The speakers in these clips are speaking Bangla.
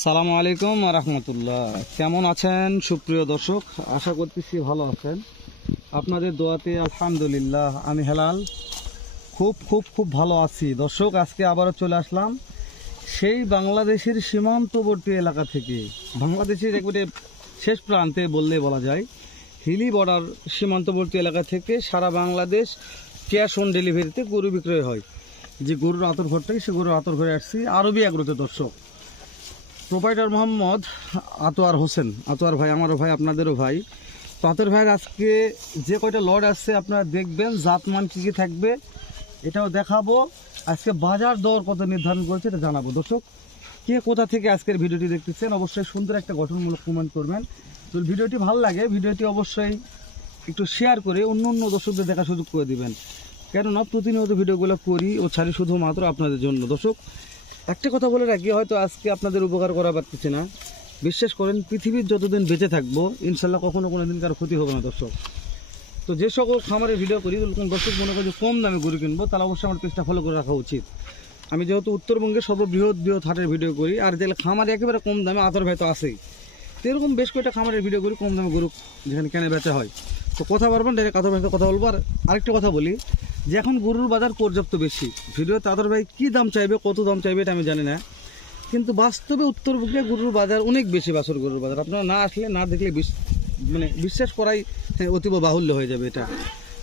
আসসালামু আলাইকুম রাহমাতুল্লাহ। কেমন আছেন সুপ্রিয় দর্শক? আশা করতেছি ভালো আছেন। আপনাদের দোয়াতে আলহামদুলিল্লাহ আমি হেলাল খুব খুব খুব ভালো আছি। দর্শক, আজকে আবারও চলে আসলাম সেই বাংলাদেশের সীমান্তবর্তী এলাকা থেকে, বাংলাদেশের একবারে শেষ প্রান্তে বললে বলা যায়, হিলি বর্ডার সীমান্তবর্তী এলাকা থেকে সারা বাংলাদেশ ক্যাশ অন ডেলিভারিতে গরু বিক্রয় হয়। যে গরুর আতর ঘর থেকে সে গরুর আতর ঘরে আসছি আরবি এগ্রোতে। দর্শক, প্রোপাইটার মোহাম্মদ আতোয়ার হোসেন, আতোয়ার ভাই আমারও ভাই, আপনাদেরও ভাই। তো আতোয়ার ভাইয়ের আজকে যে কয়টা লট আসছে আপনারা দেখবেন, জাতমান কী কী থাকবে এটাও দেখাবো। আজকে বাজার দর কত নির্ধারণ করেছে এটা জানাবো। দর্শক, কে কোথা থেকে আজকের ভিডিওটি দেখতেছেন অবশ্যই সুন্দর একটা গঠনমূলক কমেন্ট করবেন। তো ভিডিওটি ভালো লাগে ভিডিওটি অবশ্যই একটু শেয়ার করে অন্য অন্য দর্শকদের দেখার সুযোগ করে দিবেন, কেননা প্রতিনিয়ত ভিডিওগুলো করি ও ছাড়ি শুধুমাত্র আপনাদের জন্য। দর্শক, একটা কথা বলে রাখি, হয়তো আজকে আপনাদের উপকার করা পারতেছি না, বিশ্বাস করেন পৃথিবীর যতদিন বেঁচে থাকবো ইনশাল্লাহ কখনো কোনো দিন কারো ক্ষতি হবে না। দর্শক, তো যে সকল খামারের ভিডিও করি কোন দর্শক মনে করে যে কম দামে গরু কিনবো, তাহলে অবশ্যই আমার পেজটা ফলো করে রাখা উচিত। আমি যেহেতু উত্তরবঙ্গের সর্ববৃহৎ হাটের ভিডিও করি, আর যেগুলো খামারে একেবারে কম দামে আতর ভাই তো আছেই, তো এরকম বেশ কয়েকটা খামারের ভিডিও করি কম দামে গরু যেখানে কেনে বেচা হয়। তো কথা বলবেন ডাইরেক্ট আতর ভাইতে কথা বলবো। আর আরেকটা কথা বলি যে এখন গরুর বাজার পর্যাপ্ত বেশি, ভিডিওতে আতর ভাই কী দাম চাইবে কত দাম চাইবে এটা আমি জানি না, কিন্তু বাস্তবে উত্তরবঙ্গে গরুর বাজার অনেক বেশি। বাছুর গরুর বাজার আপনারা না আসলে না দেখলে মানে বিশ্বাস করাই অতীব বাহুল্য হয়ে যাবে এটা।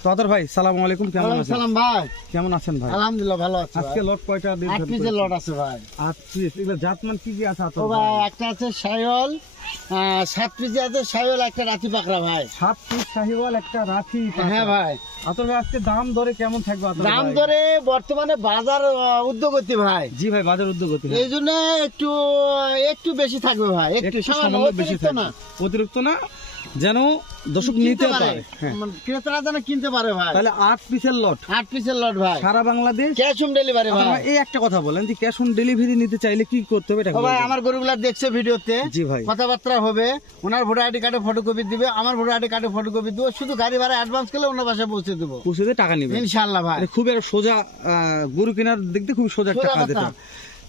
তো আতর ভাই সালামু আলাইকুম, কেমন আছেন? সালাম ভাই, কেমন আছেন ভাই? আলহামদুলিল্লাহ ভালো আছি। আজকে লট কয়টা? 8 পিসের লট আছে ভাই। 8 পিস। এগুলো জাতমান কি কি আছে আতর ও ভাই? ভাই, একটা আছে শাহিওয়াল, 7 পিস আছে শাহিওয়াল, একটা রাতি পাকড়া ভাই। 7 পিস শাহিওয়াল, একটা রাঠি। হ্যাঁ ভাই। আতর ভাই আজকে দাম দরে কেমন থাকবে আতর ভাই? দাম ধরে বর্তমানে বাজার উদ্যোগতি ভাই, জি ভাই, বাজার উদ্যোগতি এই জন্য একটু বেশি থাকবে ভাই, একটু সামান্য বেশি অতিরিক্ত থাকবে, না, অতিরিক্ত না, যেন দর্শক নিতে পারে। হ্যাঁ, ক্রেতারা যেন কিনতে পারে ভাই। তাহলে 8 পিসের লট, 8 পিসের লট ভাই, সারা বাংলাদেশ ক্যাশ অন ডেলিভারি আতর ভাই। ভাই, এই একটা কথা বলেন যে ক্যাশ অন ডেলিভারি নিতে চাইলে কি করতে হবে এটা ও ভাই, আমার গরুগুলা দেখছে ভিডিওতে, জি ভাই, কথাবার্তা হবে, ওনার ভোটার আইডি কার্ডে ফটোকপি দিবে, আমার ভোটার আইডি কার্ডে ফটোকপি দিব, শুধু গাড়ি ভাড়া অ্যাডভান্স করলে ওনার বাসায় পৌঁছে দেবো, পৌঁছে দিয়ে টাকা নিবে ইনশাআল্লাহ ভাই। খুব একটা সোজা, গরু কেনার দিক দিয়ে খুব সোজা একটা সোজা কাজ কথা। এটা।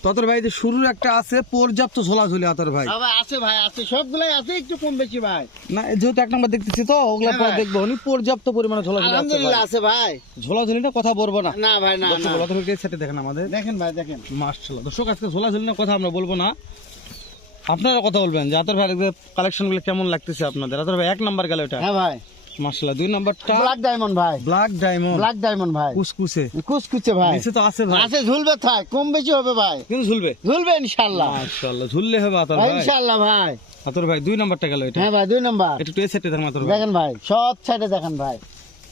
ততর ভাই যে শুরুর একটা আছে পর্যাপ্ত ঝোলাঝুলি আতর ভাই, ভাই আছে ভাই, আছে, সবগুলাই আছে, একটু কম বেশি ভাই। না যেহেতু 1 নাম্বার দেখতেছি তো ওগুলা হ্যাঁ পরে ভাই। দেখবো, উনি পর্যাপ্ত পরিমাণে ঝোলাঝুলি আছে আলহামদুলিল্লাহ ভাই। আছে ভাই। ঝোলাঝুলিটা কথা বলবো না, না ভাই, না দর্শক না, ঝোলাঝুলিকে সেটে দেখেন আমাদের, দেখেন ভাই, দেখেন মাশাআল্লাহ। দর্শক, আজকে ঝোলাঝুলি নিয়ে কথা আমরা বলবো না, আপনারা কথা বলবেন যে আতর ভাই কালেকশন গুলো কেমন লাগতেছে আপনাদের। আতর ভাই 1 নাম্বার গেল এটা, হ্যাঁ ভাই। মাশাআল্লাহ। 2 নাম্বারটা ব্ল্যাক ডায়মন্ড ভাই, ব্ল্যাক ডায়মন্ড, ব্ল্যাক ডায়মন্ড ভাই, কুসকুসে কুচকুচে ভাই, নিচে তো আছে ভাই, আছে, ঝুলবে থাক, কম বেশি হবে ভাই, কিন্তু ঝুলবে, ঝুলবে ইনশাআল্লাহ, মাশাআল্লাহ। ঝুললে হবে আতর ভাই, ইনশাআল্লাহ ভাই। আতর ভাই 2 নাম্বারটা গেল এটা, হ্যাঁ ভাই, 2 নাম্বার, একটু টুয়ে সেটে দেখেন আতর ভাই। দেখেন ভাই, সব সাইডে দেখেন ভাই।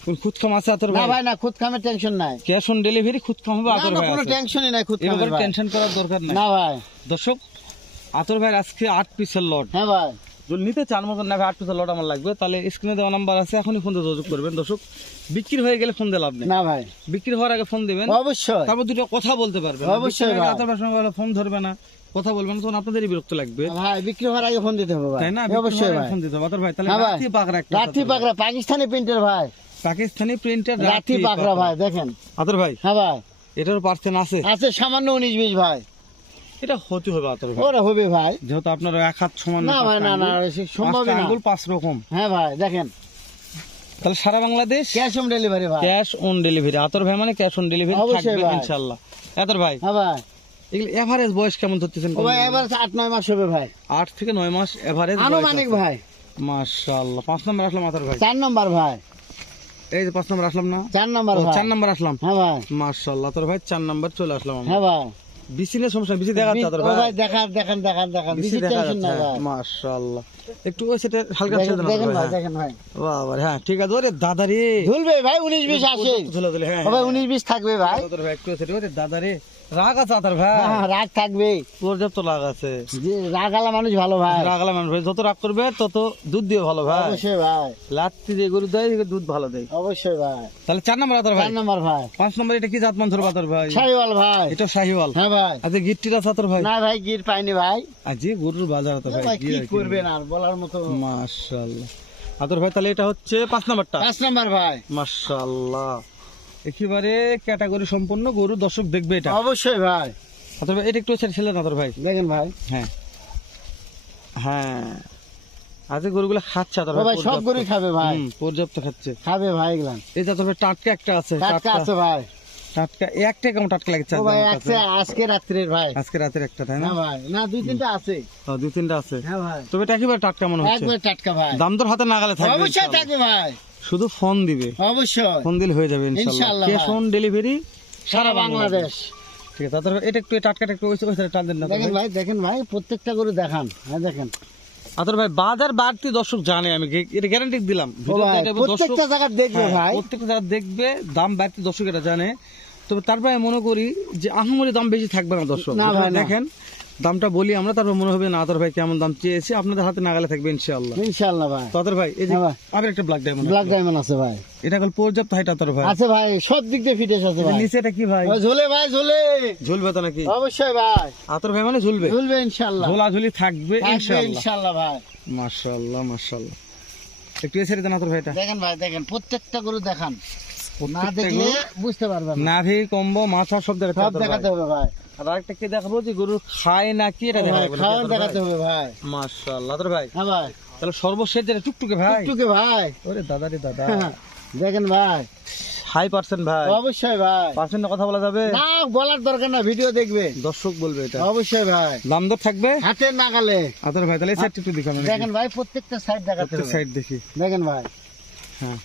কোন খুদখাম আছে আতর না ভাই? ভাই, না, খুদ খামের টেনশন নাই, ক্যাশ অন ডেলিভারি খুদখাম হবে না আতর না, ভাই কোনো আছে। টেনশনই নাই খুদ এই খামের ব্যাপারে ভাই, টেনশন করার দরকার নাই। না ভাই। দর্শক, আতর ভাই আজকে 8 পিসের লট, হ্যাঁ ভাই, যদি নিতে চান মতন না ভাই 8 পিসের লট আমার লাগবে, তাহলে স্ক্রিনে দেওয়া নাম্বার আছে, এখনই ফোন দিয়ে যোগাযোগ করবেন। দর্শক, বিক্রি হয়ে গেলে ফোন দিয়ে লাভ নেই, না ভাই, বিক্রি হওয়ার আগে ফোন দিবেন, অবশ্যই তারপর দুটো কথা বলতে পারবেন। অবশ্যই ভাই। আতর ভাইয়ের সঙ্গে ফোন ধরবে না, কথা বলবেন না, তখন আপনাদেরই বিরক্ত লাগবে, ভাই, বিক্রি হওয়ার আগে ফোন দিতে হবে ভাই, তাই না? অবশ্যই ভাই। ফোন দিতে হবে আতর ভাই। তাহলে হ্যাঁ ভাই। রাতি পাকড়া একটা, রাত্রি পাকড়া পাকিস্তানি প্রিন্টের ভাই, পাকিস্তানি প্রিন্টের রাত্রি পাকড়া ভাই, দেখেন। আতর ভাই হ্যাঁ ভাই, এটার পার্সেন্ট আছে, আছে সামান্য 19-20 ভাই, এটা হতে হবে আতর ভাই, ওরা হবে ভাই। যেহেতু আপনার এক হাত সমান না ভাই, না না, সম্ভবই না। আঙ্গুল 5 রকম, হ্যাঁ ভাই, দেখেন, তাহলে সারা বাংলাদেশ ক্যাশ অন ডেলিভারি ভাই, ক্যাশ অন ডেলিভারি। আতর ভাই মানে ক্যাশ অন ডেলিভারি অবশ্যই থাকবে ভাই। ইনশাআল্লাহ। আতর ভাই হ্যাঁ ভাই। এগুলো এভারেজ বয়স কেমন ধরতেছেন? ও ভাই, এবার 8-9 মাস হবে ভাই, 8 থেকে 9 মাস এভারেজ আনুমানিক ভাই। মাশাআল্লাহ। 5 নাম্বার আসলাম আতর ভাই, 4 নম্বর ভাই, এই যে 5 নাম্বার আসলাম না, 4 নম্বর ভাই, 4 নাম্বার আসলাম, হ্যাঁ ভাই, মাশাআল্লাহ। আতর ভাই 4 নাম্বার চলে আসলাম আমরা। হ্যাঁ ভাই। বিসিনের সমস্যা, বিসি দেখাচ্ছে আতর ও ভাই, ভাই, দেখান দেখান দেখান দেখান, বিসি বেশি দেখা টেনশন না যাচ্ছে, ভাই, মাশাআল্লাহ। একটু ওই সেটা হালকা ছেড়ে দেখেন দেন দেখেন আতর ভাই, ভাই, দেখেন ভাই, বাবা হ্যাঁ ঠিক আছে। ওরে দাদা রে, ঝুলবে ভাই, 19-20 আসে, ঝুলে ঝুলে, হ্যাঁ ও ভাই, 19-20 থাকবে ভাই, আতর ভাই একটু সেটা, ওরে দাদা রে, রাগ আছে আতর ভাই, হ্যাঁ, রাগ থাকবে, পর্যাপ্ত রাগ আছে, যে রাগালা মানুষ ভালো ভাই, রাগলা মানুষ ভাই, যত রাগ করবে তত দুধ দিয়ে ভালো ভাই, অবশ্যই ভাই, লাত্তি দিয়ে গরু দেয় দুধ ভালো দেয়। অবশ্যই ভাই। তাহলে 4 নাম্বার আতর ভাই, 4 নম্বর ভাই, 5 নাম্বার এটা কি জাত মান ধরবে আতর ভাই? শাহিওয়াল ভাই, এটা শাহিওয়াল। হ্যাঁ ভাই। আচ্ছা গিট্টির আছে আতর ভাই? না ভাই, গির পাইনি ভাই, আর যে গরুর বাজার আতর ভাই, ভাই, গির কি আর কি করবেন আর বলার মতো। মাশাআল্লাহ। আতর ভাই তাহলে এটা হচ্ছে 5 নাম্বারটা, 5 নম্বর ভাই, মাশাআল্লাহ। একেবারে ক্যাটাগরি সম্পন্ন গরু, দর্শক দেখবে এটা। অবশ্যই ভাই, আতর ভাই এটা একটু ছেড়ে ছিলেন আতর ভাই, দেখেন ভাই, হ্যাঁ হ্যাঁ আজকে গরুগুলো খাচ্ছে আতর ও ভাই সব গরু খাবে ভাই, পর্যাপ্ত খাচ্ছে। খাবে ভাই এগুলান। এই যে তবে টাটকা একটা আছে, টাটকা আছে ভাই, টাটকা একটা কেমন টাটকা লাগছে ও ভাই আজকে রাত্রের ভাই, আজকে রাতের একটা তাই না? হ্যাঁ ভাই, না 2-3টা আছে, দুই তিনটা আছে, হ্যাঁ ভাই, তবে এটা একেবারে টাটকা মনে হচ্ছে, একবার টাটকা ভাই, দাম দর হাতে নাগালে থাকবে, অবশ্যই থাকবে ভাই, শুধু ফোন দিবে, অবশ্যই ফোন দিলে হয়ে যাবে ইনশাআল্লাহ ইনশাআল্লাহ, ক্যাশ অন ডেলিভারি সারা বাংলাদেশ। ঠিক আছে, তারপর এটা একটু টাটকাটা একটু ওই টান দেন না দেখেন ভাই, দেখেন ভাই, প্রত্যেকটা গরু দেখান, হ্যাঁ দেখেন। আতর ভাই বাজার বাড়তি দর্শক জানে, আমি এটা গ্যারান্টি দিলাম, ও ভাই প্রত্যেকটা জায়গা দেখবে ভাই, প্রত্যেকটা জায়গা দেখবে, দাম বাড়তি দর্শক এটা জানে। তবে তারপরে আমি মনে করি যে আহামরি দাম বেশি থাকবে না দর্শক, না ভাই, না। দেখেন দামটা বলি আমরা, তারপর মনে হবে না আতর ভাই কেমন দাম চেয়েছে, আপনাদের হাতে নাগালে থাকবে ইনশাআল্লাহ। ইনশাআল্লাহ ভাই। তো আতর ভাই এই যে হ্যাঁ ভাই। আর একটা ব্ল্যাক ডায়মন্ড, ব্ল্যাক ডায়মন্ড আছে ভাই, এটা হল পর্যাপ্ত হাইট আতর ভাই, আছে ভাই, সব দিক দিয়ে ফিটেস আছে এটা ভাই। নিচে এটা কি ভাই? ও ঝোলে ভাই, ঝোলে ঝুলবে তো নাকি? অবশ্যই ভাই, আতর ভাই মানে ঝুলবে, ঝুলবে ইনশাআল্লাহ, ঝোলাঝুলি থাকবে থাকবে ইনশাআল্লাহ। ইনশাআল্লাহ ভাই। মাশাআল্লাহ মাশাআল্লাহ, একটু এসে দেন আতর ভাই, এটা দেখেন ভাই, দেখেন প্রত্যেকটা গরু দেখান, না প্রত্যেকটা দেখলে গরু, বুঝতে পারবেন না, নাভি কম্বো মাথা সব দেখাতে সব হবে আতর ভাই। দেখাতে হবে ভাই, আর আরেকটা কি দেখাবো যে গরু খায় নাকি এটা ভাই দেখাবো খাওয়ার দেখাতে হবে ভাই, মাশাআল্লাহ আতর ভাই। হ্যাঁ ভাই, তাহলে সর্বশেষ যেটা টুকটুকে ভাই, টুকে ভাই, ওরে দাদা রে দাদা, দেখেন ভাই, হাই পার্সেন্ট ভাই, অবশ্যই ভাই, পার্সেন্টে কথা বলা যাবে, না বলার দরকার না, ভিডিও দেখবে, দর্শক বলবে এটা, অবশ্যই ভাই, দাম দর থাকবে হাতের নাগালে। আতর ভাই। তাহলে এই সাইড একটু দেখানো, দেখেন ভাই, প্রত্যেকটা সাইড দেখাতে হবে, সাইড দেখি, দেখেন ভাই, হ্যাঁ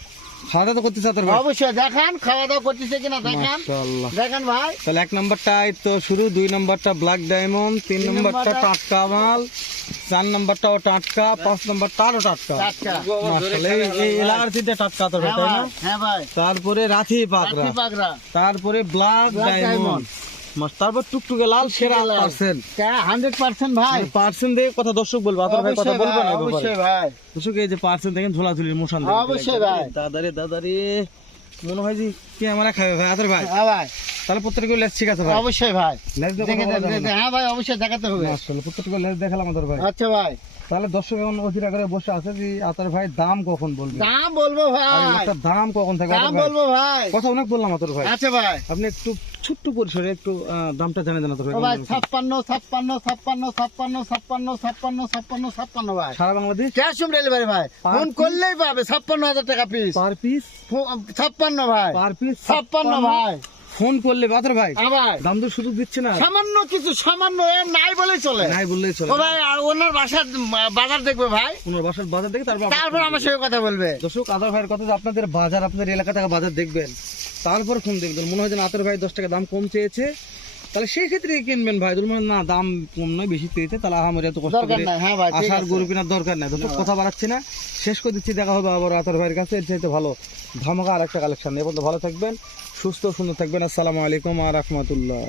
খাওয়া দাওয়া তো করতেছে আতর ভাই, অবশ্যই দেখান, খাওয়া দাওয়া করতেছে কিনা দেখান, মাশাআল্লাহ। দেখেন ভাই, তাহলে 1 নাম্বারটা তো শুরু, 2 নাম্বারটা ব্ল্যাক ডায়মন্ড, 3 নাম্বারটা নাম্বারটা টাটকা মাল, 4 নাম্বারটাও টাটকা, 5 নাম্বারটাও টাটকা, টাটকা। মাশাআল্লাহ। এই এলাকার তিনটা টাটকা আতর ভাই, হ্যাঁ তাই না? ভাই, হ্যাঁ ভাই, তারপরে রাথি পাকড়া, রাখি পাগড়া, তারপরে ব্ল্যাক Black ডায়মন্ড, তারপর টুকটুকে লাল, সেরা লাল। পার্সেন্ট 100% ভাই, পার্সেন্ট দিয়ে কথা দর্শক বলবো, আতর ভাই কথা অবশ্যই বলবে ভাই, না এই ব্যাপারে। অবশ্যই ভাই, দর্শক এই যে পার্সেন্ট দেখেন ঝোলাঝুলির মোশন, অবশ্যই ভাই। দাদারে মনে হয় যে কি আমরা খাবে ভাই আতর ভাই। হ্যাঁ ভাই, তাহলে প্রত্যেকটা লেস ঠিক আছে ভাই, অবশ্যই ভাই, লেস দিয়ে দেখে কথা বলা দেন, যাবে না। হ্যাঁ ভাই, অবশ্যই দেখাতে হবে, মাশাআল্লাহ, প্রত্যেকটা লেস দেখালাম আতর ভাই। আচ্ছা ভাই, তাহলে দর্শক এখন অধীর আগ্রহে বসে আছে যে আতর ভাই দাম কখন বলবে, দাম বলবো আর ভাই, একটা দাম কখন থাকবে দাম আতর ভাই? বলবো ভাই, কথা অনেক বললাম আতর ভাই, আচ্ছা ভাই, আপনি একটু ছোট্ট পরিসরে একটু দামটা জানিয়ে দেন আতর ভাই। ও ভাই 56 ভাই, সারা বাংলাদেশ ক্যাশ অন ডেলিভারি ভাই, Per ফোন piece? করলেই পাবে 56,000 টাকা পিস, পার পিস 56 ভাই, পার পিস 56 ভাই, ফোন করলে আতর ভাই আবার দাম তো সুযোগ দিচ্ছে না, সামান্য কিছু, সামান্য এর নাই বলেই চলে, নাই বললেই চলে। ও ভাই, আর ওনার বাসার বাজার দেখবে ভাই, ওনার বাসার বাজার দেখে তারপর আমার সঙ্গে কথা বলবে, দর্শক আতর ভাইয়ের কথা যে আপনাদের বাজার, আপনাদের এলাকা থেকে বাজার দেখবেন, তারপর ফোন দেখবেন, মনে হয় যেন আতর ভাই 10 টাকা দাম কম চেয়েছে, তাহলে সেই ক্ষেত্রে কিনবেন ভাই। যদি মনে হয় না দাম কম নয় বেশি পেয়েছে, তাহলে আহামরি এত কষ্ট দরকার করে নাই, হ্যাঁ ভাই, ঠিক আসার আছে। গরু কেনার দরকার নাই। দর্শক কথা বাড়াচ্ছি না, শেষ করে দিচ্ছি, দেখা হবে আবার আতর ভাইয়ের কাছে এর চাইতে ভালো ধামাকা আর একটা কালেকশন। এ পর্যন্ত ভালো থাকবেন, সুস্থ সুন্দর থাকবেন। আসসালামু আলাইকুম ওয়া রাহমাতুল্লাহ।